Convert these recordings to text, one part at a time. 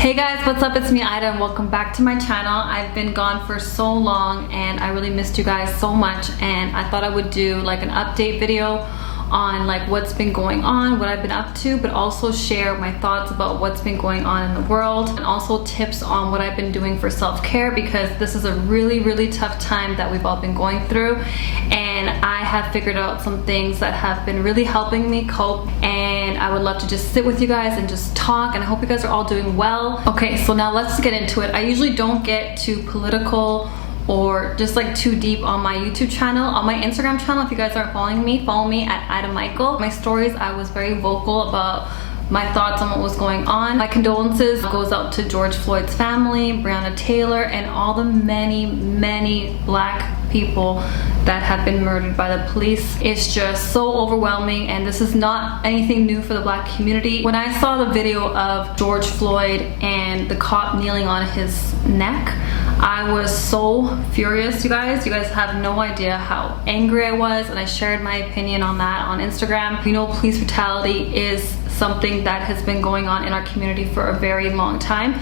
Hey guys, what's up? It's me, Ida, and welcome back to my channel. I've been gone for so long and I really missed you guys so much, and I thought I would do like an update video on like what's been going on, what I've been up to, but also share my thoughts about what's been going on in the world, and also tips on what I've been doing for self-care, because this is a really tough time that we've all been going through, and I have figured out some things that have been really helping me cope, and I would love to just sit with you guys and just talk, and I hope you guys are all doing well. Okay, so now let's get into it. I usually don't get too political or just like too deep on my YouTube channel. On my Instagram channel, if you guys aren't following me, follow me at Ida Michael. My stories, I was very vocal about my thoughts on what was going on. My condolences goes out to George Floyd's family, Breonna Taylor, and all the many black people that have been murdered by the police. It's just so overwhelming, and this is not anything new for the black community. When I saw the video of George Floyd and the cop kneeling on his neck, I was so furious, you guys. You guys have no idea how angry I was, and I shared my opinion on that on Instagram. You know, police brutality is something that has been going on in our community for a very long time,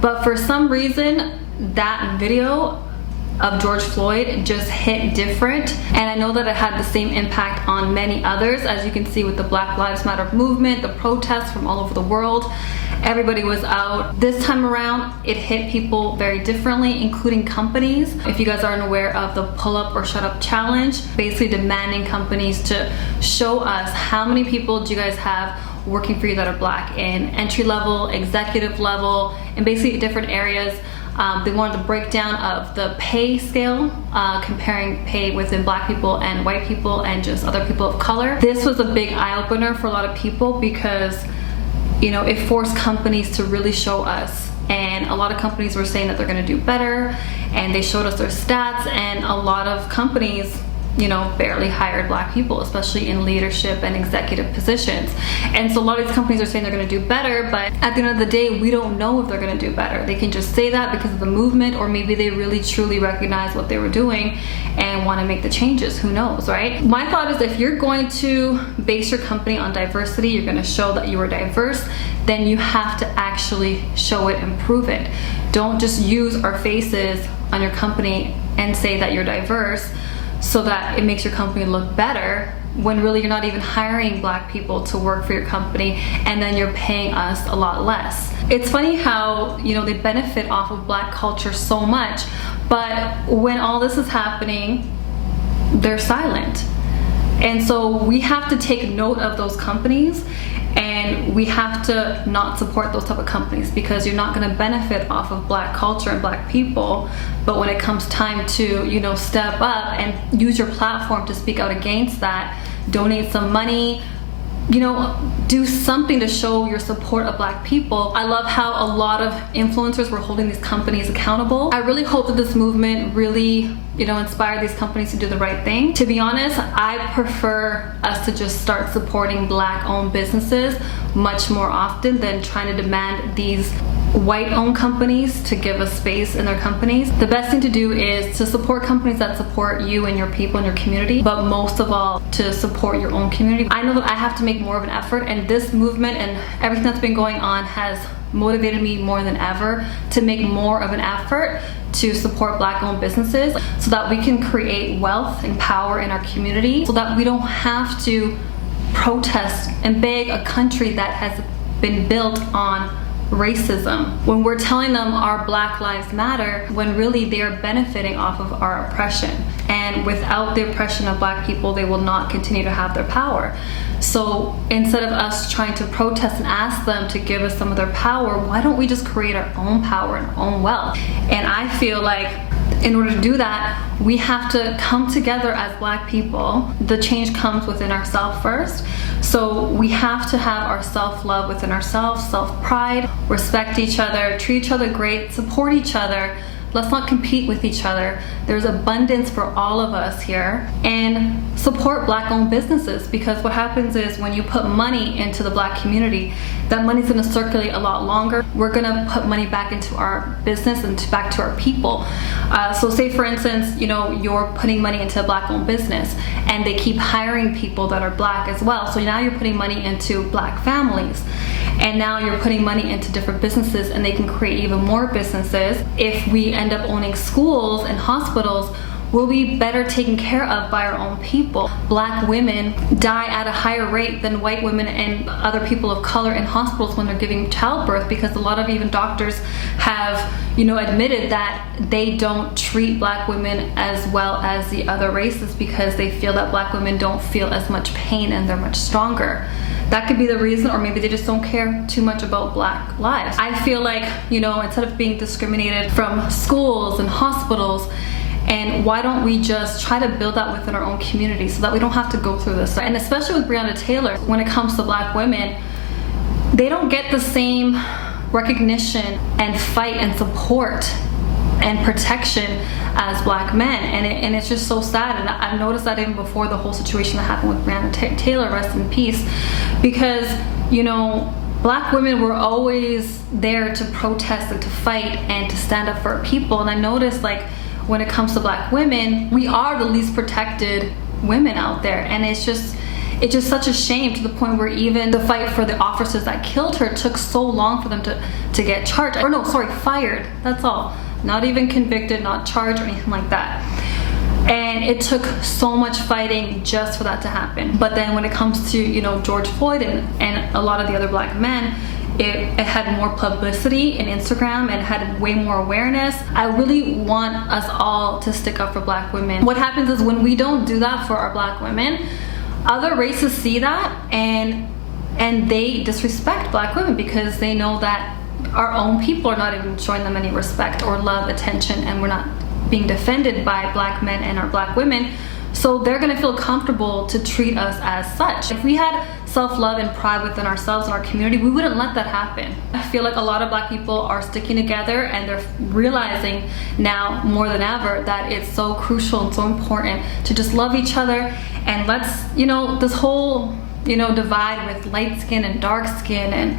but for some reason that video of George Floyd just hit different, and I know that it had the same impact on many others. As you can see with the Black Lives Matter movement, the protests from all over the world, everybody was out. This time around, it hit people very differently, including companies. If you guys aren't aware of the pull up or shut up challenge, basically demanding companies to show us how many people do you guys have working for you that are black in entry level, executive level, and basically different areas. They wanted the breakdown of the pay scale, comparing pay within black people and white people and just other people of color. This was a big eye-opener for a lot of people because, you know, it forced companies to really show us, and a lot of companies were saying that they're going to do better, and they showed us their stats, and a lot of companies, you know, barely hired black people, especially in leadership and executive positions. And so a lot of these companies are saying they're going to do better, but at the end of the day, we don't know if they're going to do better. They can just say that because of the movement, or maybe they really truly recognize what they were doing and want to make the changes. Who knows, right? My thought is, if you're going to base your company on diversity, you're going to show that you are diverse, then you have to actually show it and prove it. Don't just use our faces on your company and say that you're diverse so that it makes your company look better, when really you're not even hiring black people to work for your company, and then you're paying us a lot less. It's funny how, you know, they benefit off of black culture so much, but when all this is happening, they're silent. And so we have to take note of those companies, and we have to not support those type of companies, because you're not going to benefit off of black culture and black people. But when it comes time to, you know, step up and use your platform to speak out against that, donate some money, you know, do something to show your support of black people. I love how a lot of influencers were holding these companies accountable. I really hope that this movement really, you know, inspire these companies to do the right thing. To be honest, I prefer us to just start supporting black-owned businesses much more often than trying to demand these white-owned companies to give us space in their companies. The best thing to do is to support companies that support you and your people and your community, but most of all, to support your own community. I know that I have to make more of an effort, and this movement and everything that's been going on has motivated me more than ever to make more of an effort to support black-owned businesses, so that we can create wealth and power in our community, so that we don't have to protest and beg a country that has been built on racism, when we're telling them our Black Lives Matter, when really they are benefiting off of our oppression. And without the oppression of black people, they will not continue to have their power. So instead of us trying to protest and ask them to give us some of their power, why don't we just create our own power and our own wealth? And I feel like in order to do that, we have to come together as black people. The change comes within ourselves first. So we have to have our self-love within ourselves, self-pride, respect each other, treat each other great, support each other. Let's not compete with each other. There's abundance for all of us here. And support black-owned businesses, because what happens is when you put money into the black community, that money's gonna circulate a lot longer. We're gonna put money back into our business and back to our people. So say for instance, you know, you're putting money into a black-owned business and they keep hiring people that are black as well. So now you're putting money into black families. and now you're putting money into different businesses and they can create even more businesses. If we end up owning schools and hospitals, we'll be better taken care of by our own people. Black women die at a higher rate than white women and other people of color in hospitals when they're giving childbirth, because a lot of even doctors have, admitted that they don't treat black women as well as the other races because they feel that black women don't feel as much pain and they're much stronger. That could be the reason, or maybe they just don't care too much about black lives. I feel like, instead of being discriminated from schools and hospitals, and why don't we just try to build that within our own community so that we don't have to go through this? And especially with Breonna Taylor, when it comes to black women, they don't get the same recognition and fight and support and protection as black men, and it's just so sad. And I've noticed that even before the whole situation that happened with Breonna Taylor, rest in peace, because black women were always there to protest and to fight and to stand up for our people. And I noticed, like, when it comes to black women, we are the least protected women out there, and it's just such a shame, to the point where even the fight for the officers that killed her took so long for them to get charged, or no, sorry, fired. That's all. Not even convicted, not charged or anything like that. And it took so much fighting just for that to happen. But then when it comes to George Floyd and a lot of the other black men, it had more publicity in Instagram and had way more awareness. I really want us all to stick up for black women. What happens is, when we don't do that for our black women, other races see that and they disrespect black women, because they know that our own people are not even showing them any respect or love, attention, and we're not being defended by black men and our black women. So they're gonna feel comfortable to treat us as such. If we had self-love and pride within ourselves and our community, we wouldn't let that happen. I feel like a lot of black people are sticking together, and they're realizing now more than ever that it's so crucial and so important to just love each other. And let's, this whole, divide with light skin and dark skin and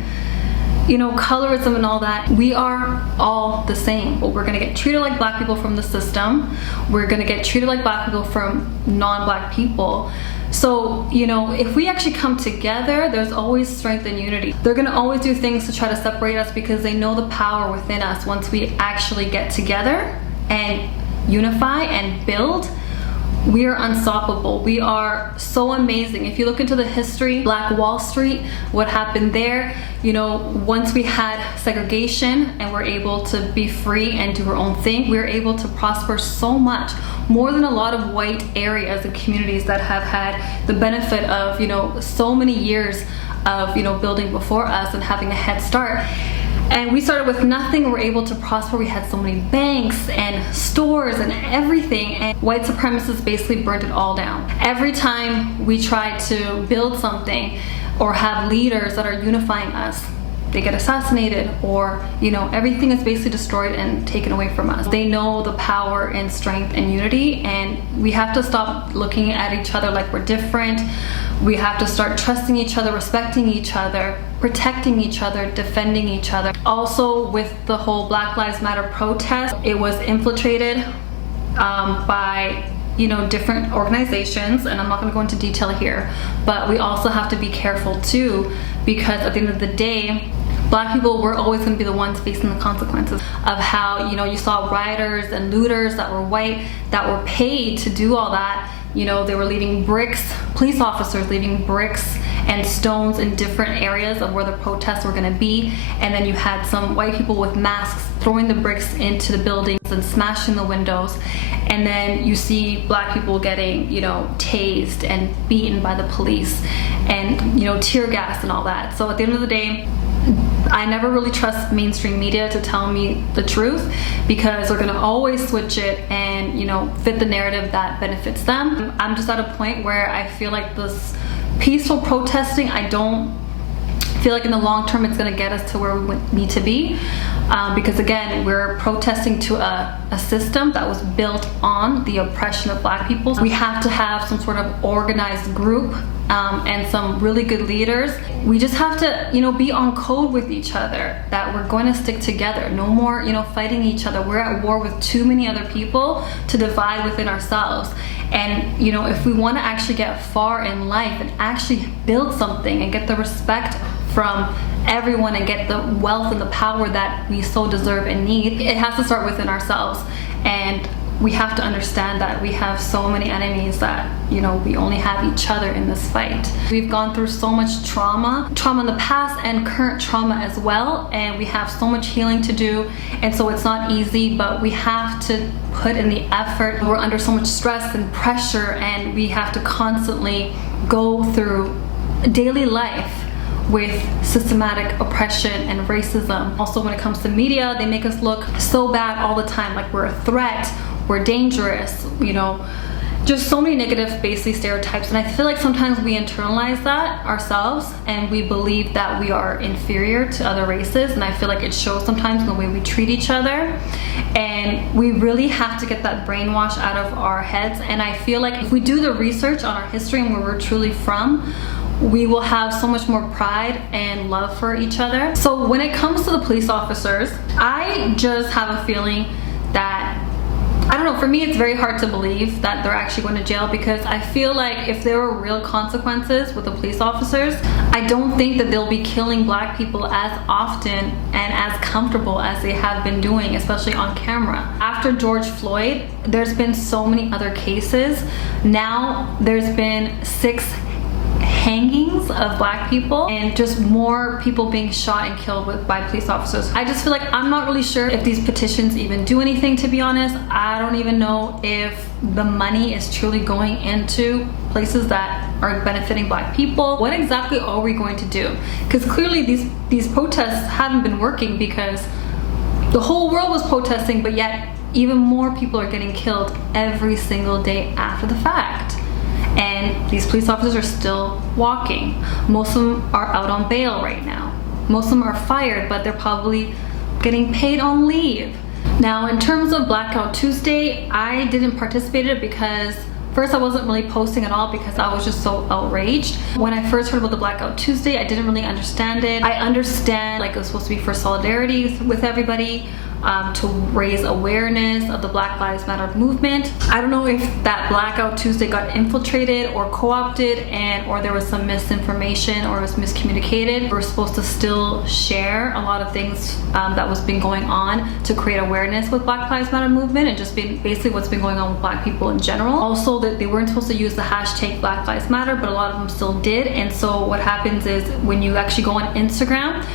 colorism and all that, we are all the same. But we're gonna get treated like black people from the system. We're gonna get treated like black people from non-black people. So, if we actually come together, there's always strength and unity. They're gonna always do things to try to separate us, because they know the power within us. Once we actually get together and unify and build, we are unstoppable. We are so amazing. If you look into the history, Black Wall Street, what happened there, once we had segregation and we're able to be free and do our own thing, we were able to prosper so much, more than a lot of white areas and communities that have had the benefit of, so many years of, building before us and having a head start. And we started with nothing, we're able to prosper. We had so many banks and stores and everything, and white supremacists basically burned it all down. Every time we try to build something or have leaders that are unifying us, they get assassinated, or everything is basically destroyed and taken away from us. They know the power and strength and unity, and we have to stop looking at each other like we're different. We have to start trusting each other, respecting each other, protecting each other, defending each other. Also, with the whole Black Lives Matter protest, it was infiltrated by different organizations, and I'm not going to go into detail here, but we also have to be careful too, because at the end of the day, black people were always going to be the ones facing the consequences of how you saw rioters and looters that were white, that were paid to do all that. They were leaving bricks, police officers leaving bricks and stones in different areas of where the protests were going to be, and then you had some white people with masks throwing the bricks into the buildings and smashing the windows, and then you see black people getting tased and beaten by the police, and tear gas and all that. So at the end of the day, I never really trust mainstream media to tell me the truth, because they're gonna always switch it and fit the narrative that benefits them. I'm just at a point where I feel like this peaceful protesting, I don't feel like in the long term it's gonna get us to where we need to be, because again, we're protesting to a system that was built on the oppression of black people. We have to have some sort of organized group and some really good leaders. We just have to be on code with each other, that we're going to stick together. No more fighting each other. We're at war with too many other people to divide within ourselves. And if we want to actually get far in life and actually build something and get the respect from everyone and get the wealth and the power that we so deserve and need, it has to start within ourselves. And we have to understand that we have so many enemies that, you know, we only have each other in this fight. We've gone through so much trauma in the past and current trauma as well, and we have so much healing to do, and so it's not easy, but we have to put in the effort. We're under so much stress and pressure, and we have to constantly go through daily life with systematic oppression and racism. Also, when it comes to media, they make us look so bad all the time, like we're a threat, we're dangerous, you know, just so many negative, basically, stereotypes. And I feel like sometimes we internalize that ourselves and we believe that we are inferior to other races, and I feel like it shows sometimes in the way we treat each other. And we really have to get that brainwash out of our heads. And I feel like if we do the research on our history and where we're truly from, we will have so much more pride and love for each other. So when it comes to the police officers, I just have a feeling that, I don't know, for me it's very hard to believe that they're actually going to jail, because I feel like if there were real consequences with the police officers, I don't think that they'll be killing black people as often and as comfortable as they have been doing, especially on camera. After George Floyd, there's been so many other cases. Now there's been 6 hangings of black people and just more people being shot and killed by police officers. I just feel like I'm not really sure if these petitions even do anything, to be honest. I don't even know if the money is truly going into places that are benefiting black people. What exactly are we going to do? Because clearly these protests haven't been working, because the whole world was protesting, but yet even more people are getting killed every single day after the fact. And these police officers are still walking. Most of them are out on bail right now. Most of them are fired, but they're probably getting paid on leave. Now, in terms of Blackout Tuesday, I didn't participate in it because first I wasn't really posting at all, because I was just so outraged. When I first heard about the Blackout Tuesday, I didn't really understand it. I understand like it was supposed to be for solidarity with everybody, to raise awareness of the Black Lives Matter movement. I don't know if that Blackout Tuesday got infiltrated or co-opted, or there was some misinformation or it was miscommunicated. We're supposed to still share a lot of things that was been going on to create awareness with Black Lives Matter movement, and just basically what's been going on with black people in general. Also, that they weren't supposed to use the hashtag Black Lives Matter, but a lot of them still did. And so what happens is when you actually go on Instagram,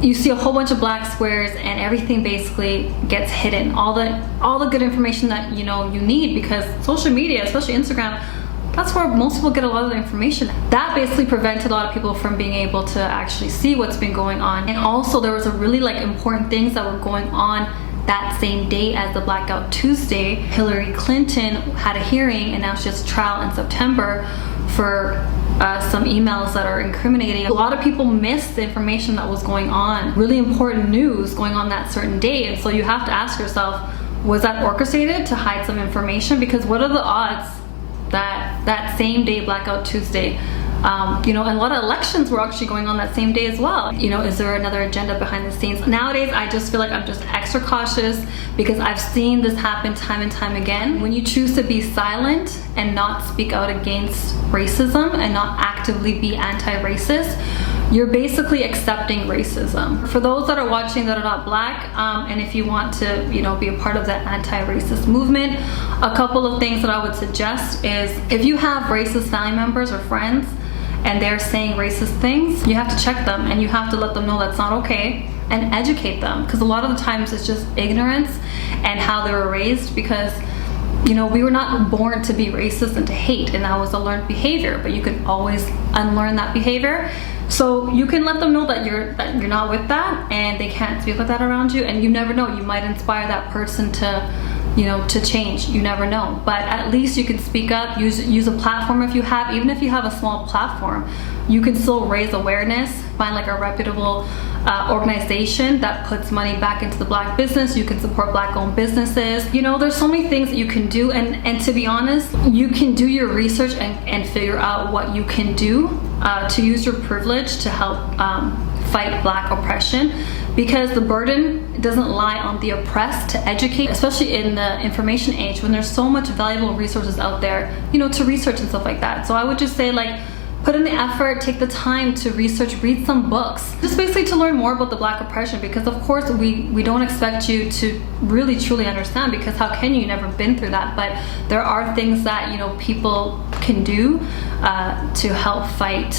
you see a whole bunch of black squares and everything basically gets hidden. All the good information that you need, because social media, especially Instagram, that's where most people get a lot of the information. That basically prevented a lot of people from being able to actually see what's been going on. And also there was a really important things that were going on that same day as the Blackout Tuesday. Hillary Clinton had a hearing, and now she has a trial in September for some emails that are incriminating. A lot of people missed the information that was going on, really important news going on that certain day. And so you have to ask yourself, was that orchestrated to hide some information? Because what are the odds that that same day, Blackout Tuesday, and a lot of elections were actually going on that same day as well. Is there another agenda behind the scenes? Nowadays, I just feel like I'm just extra cautious, because I've seen this happen time and time again. When you choose to be silent and not speak out against racism and not actively be anti-racist, you're basically accepting racism. For those that are watching that are not black, and if you want to, be a part of that anti-racist movement, a couple of things that I would suggest is, if you have racist family members or friends and they're saying racist things, you have to check them and you have to let them know that's not okay, and educate them, because a lot of the times it's just ignorance and how they were raised. Because we were not born to be racist and to hate, and that was a learned behavior, but you can always unlearn that behavior. So you can let them know that you're not with that, and they can't speak with that around you. And you never know, you might inspire that person to to change. You never know. But at least you can speak up, use a platform if you have. Even if you have a small platform, you can still raise awareness. Find a reputable organization that puts money back into the black business. You can support black owned businesses. There's so many things that you can do, and to be honest, you can do your research and figure out what you can do to use your privilege to help fight black oppression, because the burden doesn't lie on the oppressed to educate, especially in the information age when there's so much valuable resources out there, to research and stuff like that. So I would just say, put in the effort, take the time to research, read some books, just basically to learn more about the Black oppression, because of course we don't expect you to really truly understand, because how can you? You've never been through that. But there are things that, you know, people can do to help fight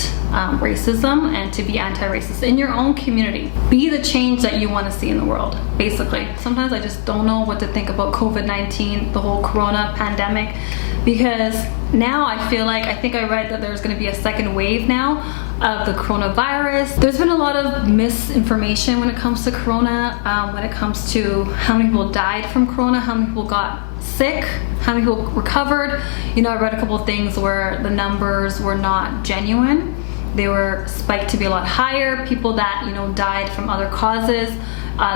racism and to be anti-racist in your own community. Be the change that you want to see in the world, basically. Sometimes I just don't know what to think about COVID-19, the whole corona pandemic, because now I feel like, I think I read that there's going to be a second wave now of the coronavirus. There's been a lot of misinformation when it comes to corona, when it comes to how many people died from corona, how many people got sick, how many people recovered. You know, I read a couple of things where the numbers were not genuine. They were spiked to be a lot higher. People that, you know, died from other causes,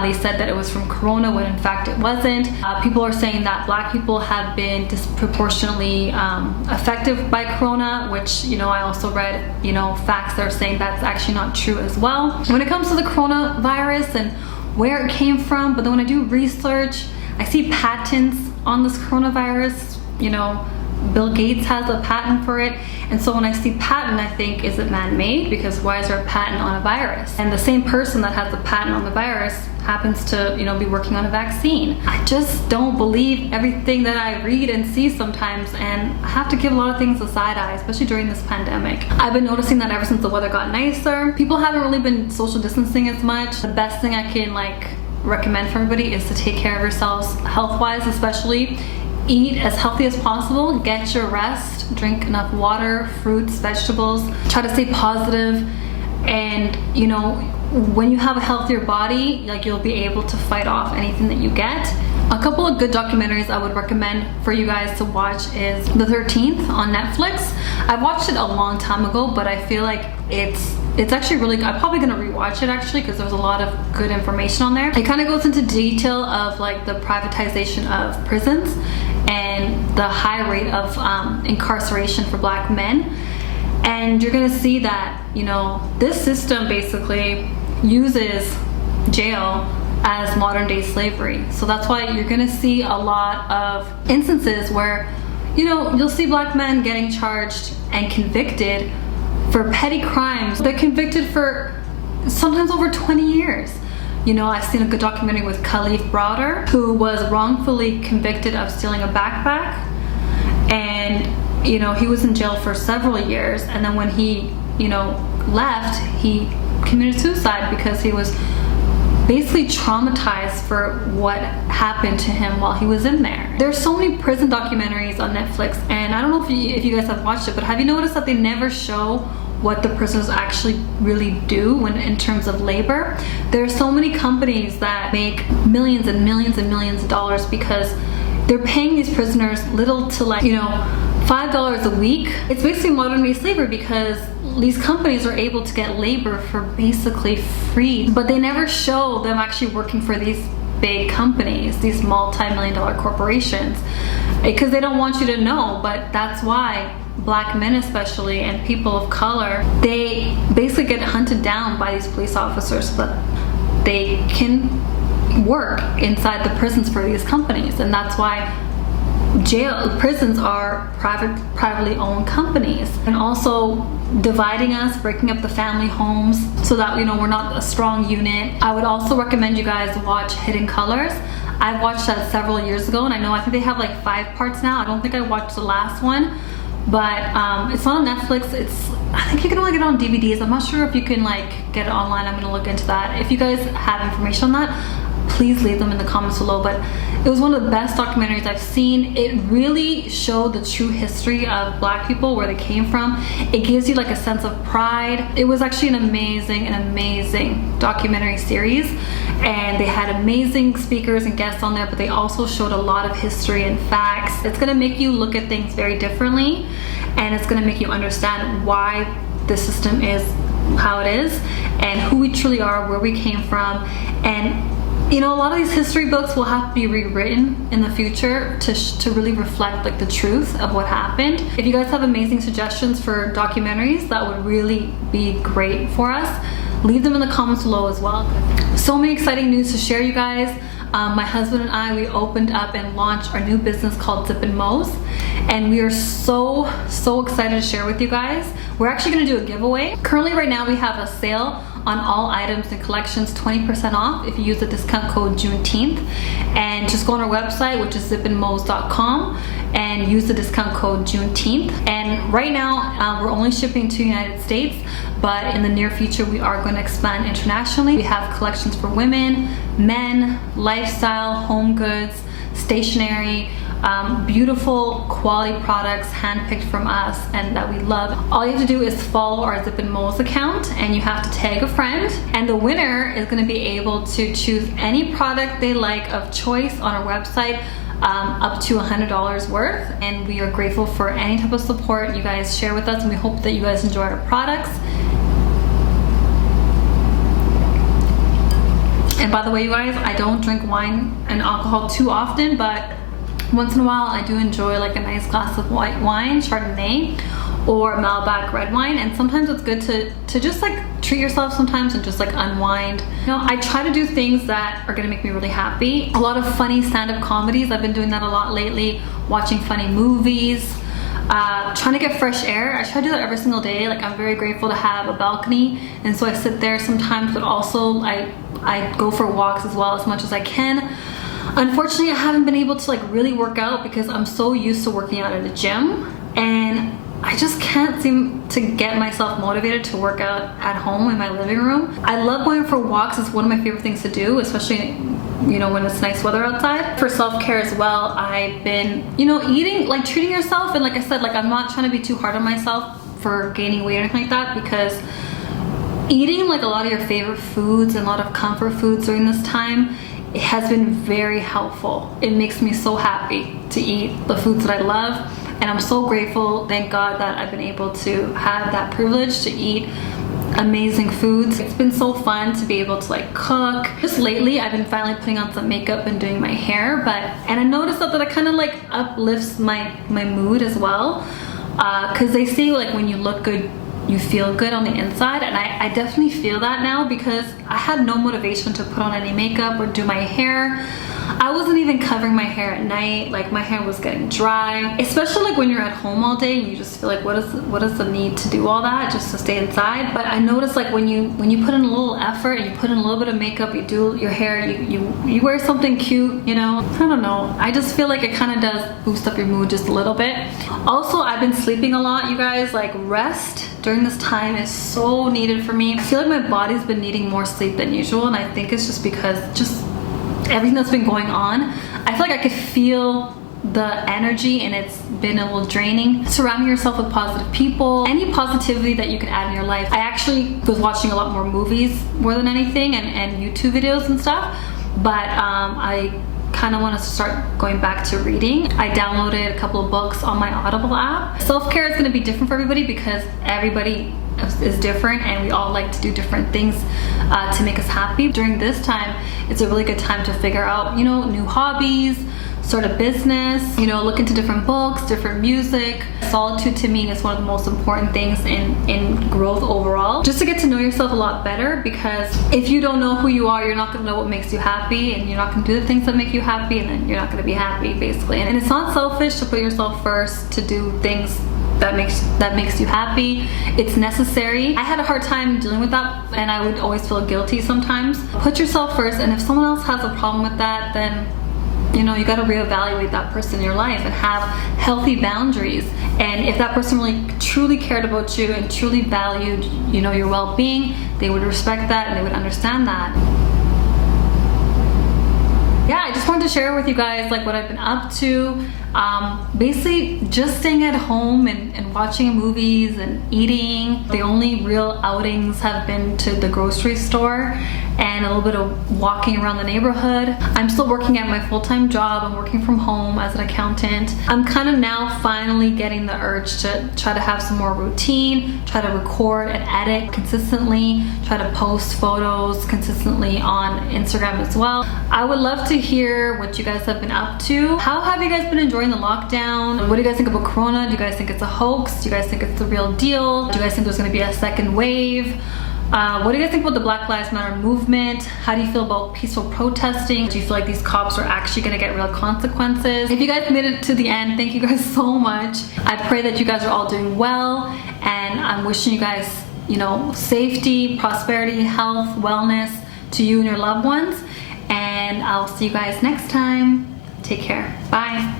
they said that it was from corona when in fact it wasn't. People are saying that Black people have been disproportionately affected by corona, which, you know, I also read, you know, facts that are saying that's actually not true as well. When it comes to the coronavirus and where it came from, but then when I do research, I see patents on this coronavirus. You know, Bill Gates has a patent for it. And so when I see patent, I think, is it man-made? Because why is there a patent on a virus? And the same person that has the patent on the virus happens to, you know, be working on a vaccine. I just don't believe everything that I read and see sometimes, and I have to give a lot of things a side eye, especially during this pandemic. I've been noticing that ever since the weather got nicer, people haven't really been social distancing as much. The best thing I can recommend for everybody is to take care of yourselves health-wise, especially. Eat as healthy as possible, get your rest, drink enough water, fruits, vegetables, try to stay positive, and, you know, when you have a healthier body, you'll be able to fight off anything that you get. A couple of good documentaries I would recommend for you guys to watch is The 13th on Netflix. I watched it a long time ago, but I feel like it's actually really good. I'm probably gonna rewatch it actually, because there's a lot of good information on there. It kind of goes into detail of the privatization of prisons and the high rate of incarceration for Black men. And you're gonna see that, you know, this system basically uses jail as modern day slavery. So that's why you're gonna see a lot of instances where, you know, you'll see Black men getting charged and convicted for petty crimes. They're convicted for sometimes over 20 years. You know, I've seen a good documentary with Khalif Browder, who was wrongfully convicted of stealing a backpack, and, you know, he was in jail for several years, and then when he, you know, left, he committed suicide because he was basically traumatized for what happened to him while he was in there. There's so many prison documentaries on Netflix, and I don't know if you guys have watched it, but have you noticed that they never show what the prisoners actually really do in terms of labor? There are so many companies that make millions and millions and millions of dollars because they're paying these prisoners little to $5 a week. It's basically modern day slavery because these companies are able to get labor for basically free, but they never show them actually working for these big companies, these multi-million-dollar corporations, because they don't want you to know. But that's why Black men especially, and people of color, they basically get hunted down by these police officers so that they can work inside the prisons for these companies. And that's why prisons are privately owned companies, and also dividing us, breaking up the family homes so that, you know, we're not a strong unit. I would also recommend you guys watch Hidden Colors. I watched that several years ago, and I think they have 5 parts now. I don't think I watched the last one, but it's not on Netflix. I think you can only get it on DVDs. I'm not sure if you can get it online. I'm gonna look into that. If you guys have information on that, please leave them in the comments below. But it was one of the best documentaries I've seen. It really showed the true history of Black people, where they came from. It gives you a sense of pride. It was actually an amazing documentary series, and they had amazing speakers and guests on there, but they also showed a lot of history and facts. It's gonna make you look at things very differently, and it's gonna make you understand why the system is how it is, and who we truly are, where we came from. And you know, a lot of these history books will have to be rewritten in the future to really reflect the truth of what happened. If you guys have amazing suggestions for documentaries that would really be great for us, leave them in the comments below as well. So many exciting news to share, you guys. my husband and I, we opened up and launched our new business called Zip and Mo's, and we are so excited to share with you guys. We're actually going to do a giveaway. Currently right now we have a sale on all items and collections, 20% off if you use the discount code Juneteenth. And just go on our website, which is zipandmos.com, and use the discount code Juneteenth. And right now we're only shipping to the United States, but in the near future we are going to expand internationally. We have collections for women, men, lifestyle, home goods, stationery, beautiful quality products handpicked from us and that we love. All you have to do is follow our Zip and Mo's account, and you have to tag a friend, and the winner is going to be able to choose any product they like of choice on our website, up to $100 worth. And we are grateful for any type of support you guys share with us, and we hope that you guys enjoy our products. And by the way, you guys, I don't drink wine and alcohol too often, but once in a while I do enjoy like a nice glass of white wine, Chardonnay or Malbec red wine. And sometimes it's good to just like treat yourself sometimes and just like unwind. You know, I try to do things that are gonna make me really happy. A lot of funny stand-up comedies, I've been doing that a lot lately, watching funny movies, trying to get fresh air. I try to do that every single day. Like, I'm very grateful to have a balcony, and so I sit there sometimes, but also I go for walks as well as much as I can. Unfortunately, I haven't been able to like really work out because I'm so used to working out at a gym, and I just can't seem to get myself motivated to work out at home in my living room. I love going for walks. It's one of my favorite things to do, especially, you know, when it's nice weather outside. For self-care as well, I've been, you know, eating, like treating yourself. And like I said, like I'm not trying to be too hard on myself for gaining weight or anything like that, because eating like a lot of your favorite foods and a lot of comfort foods during this time, it has been very helpful. It makes me so happy to eat the foods that I love, and I'm so grateful, thank God, that I've been able to have that privilege to eat amazing foods. It's been so fun to be able to like cook. Just lately I've been finally putting on some makeup and doing my hair, and I noticed that it kind of like uplifts my mood as well, because they say like when you look good you feel good on the inside, and I definitely feel that now, because I had no motivation to put on any makeup or do my hair. I wasn't even covering my hair at night. Like, my hair was getting dry, especially like when you're at home all day and you just feel like what is the need to do all that just to stay inside. But I noticed like when you put in a little effort and you put in a little bit of makeup, you do your hair, you wear something cute, you know, I don't know, I just feel like it kind of does boost up your mood just a little bit. Also, I've been sleeping a lot, you guys. Like, rest during this time is so needed for me. I feel like my body's been needing more sleep than usual, and I think it's just because just everything that's been going on. I feel like I could feel the energy, and it's been a little draining. Surrounding yourself with positive people, any positivity that you can add in your life. I actually was watching a lot more movies more than anything, and YouTube videos and stuff, but I kind of want to start going back to reading. I downloaded a couple of books on my Audible app. Self-care is going to be different for everybody because everybody is different, and we all like to do different things to make us happy. During this time, it's a really good time to figure out, you know, new hobbies, start a business, you know, look into different books, different music. Solitude to me is one of the most important things in growth overall. Just to get to know yourself a lot better, because if you don't know who you are, you're not gonna know what makes you happy, and you're not gonna do the things that make you happy, and then you're not gonna be happy, basically. And it's not selfish to put yourself first, to do things that makes you happy. It's necessary. I had a hard time dealing with that, and I would always feel guilty sometimes. Put yourself first, and if someone else has a problem with that, then you know, you got to reevaluate that person in your life and have healthy boundaries. And if that person really truly cared about you and truly valued, you know, your well-being, they would respect that and they would understand that. Yeah, I just wanted to share with you guys like what I've been up to. Basically just staying at home and watching movies and eating. The only real outings have been to the grocery store and a little bit of walking around the neighborhood. I'm still working at my full-time job. I'm working from home as an accountant. I'm kind of now finally getting the urge to try to have some more routine, try to record and edit consistently, try to post photos consistently on Instagram as well. I would love to hear what you guys have been up to. How have you guys been enjoying the lockdown? What do you guys think about Corona? Do you guys think it's a hoax? Do you guys think it's the real deal? Do you guys think there's gonna be a second wave? What do you guys think about the Black Lives Matter movement? How do you feel about peaceful protesting? Do you feel like these cops are actually gonna get real consequences? If you guys made it to the end, thank you guys so much. I pray that you guys are all doing well, and I'm wishing you guys, you know, safety, prosperity, health, wellness to you and your loved ones. And I'll see you guys next time. Take care. Bye.